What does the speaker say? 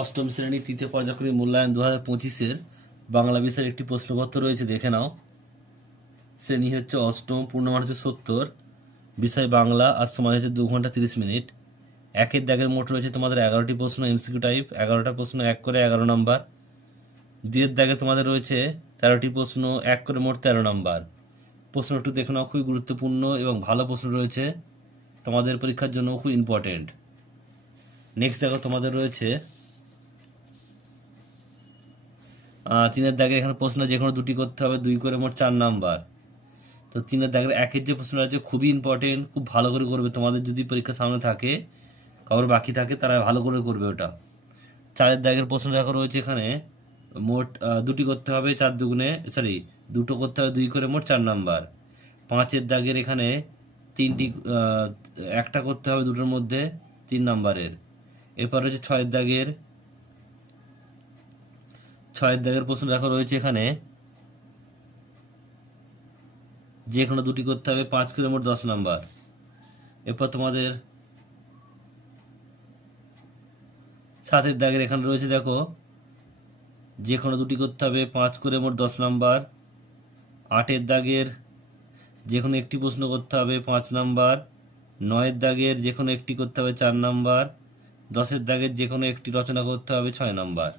অষ্টম শ্রেণী তৃতীয় পর্যায়ক্রমিক মূল্যায়ন 2025-এর বাংলা বিষয়ের একটি প্রশ্নপত্র রয়েছে, দেখে নাও। শ্রেণী হচ্ছে অষ্টম, পূর্ণমান হচ্ছে 70, বিষয় বাংলা, আর সময় হচ্ছে 2 ঘন্টা 30 মিনিট। একের দাগের মোট রয়েছে তোমাদের 11টি প্রশ্ন এমসিকিউ টাইপ, 11টা প্রশ্ন 1 করে 11 নাম্বার। দুইয়ের দাগে তোমাদের রয়েছে 13টি প্রশ্ন, 1 করে মোট 13 নাম্বার। প্রশ্ন একটু দেখে নাও, খুবই গুরুত্বপূর্ণ এবং ভালো প্রশ্ন রয়েছে, তোমাদের পরীক্ষার জন্য খুব ইম্পর্টেন্ট। নেক্সট দেখো, তোমাদের রয়েছে তিনের দাগে এখানে প্রশ্ন যে কোনো দুটি করতে হবে, 2 করে মোট 4 নাম্বার। তো তিনের দাগের একের যে প্রশ্নটা আছে খুবই ইম্পর্টেন্ট, খুব ভালো করে করবে। তোমাদের যদি পরীক্ষার সামনে থাকে, কারোর বাকি থাকে, তারা ভালো করে করবে ওটা। 4-এর দাগের প্রশ্ন দেখো রয়েছে এখানে, মোট দুটি করতে হবে, 4 দুগুণে দুটো করতে হবে, 2 করে মোট 4 নাম্বার। 5-এর দাগের এখানে তিনটি, একটা করতে হবে দুটোর মধ্যে, 3 নাম্বারের। এরপর রয়েছে 6-এর দাগের প্রশ্ন দেখো রয়েছে এখানে, যে কোনো দুটি করতে হবে, 5 করে মোট 10 নাম্বার। এরপর তোমাদের 7-এর দাগের এখানে রয়েছে দেখো, যে কোনো দুটি করতে হবে, 5 করে মোট 10 নাম্বার। 8-এর দাগের যে কোনো একটি প্রশ্ন করতে হবে, 5 নাম্বার। 9-এর দাগের যে কোনো একটি করতে হবে, 4 নাম্বার। 10-এর দাগের যে কোনো একটি রচনা করতে হবে, 6 নাম্বার।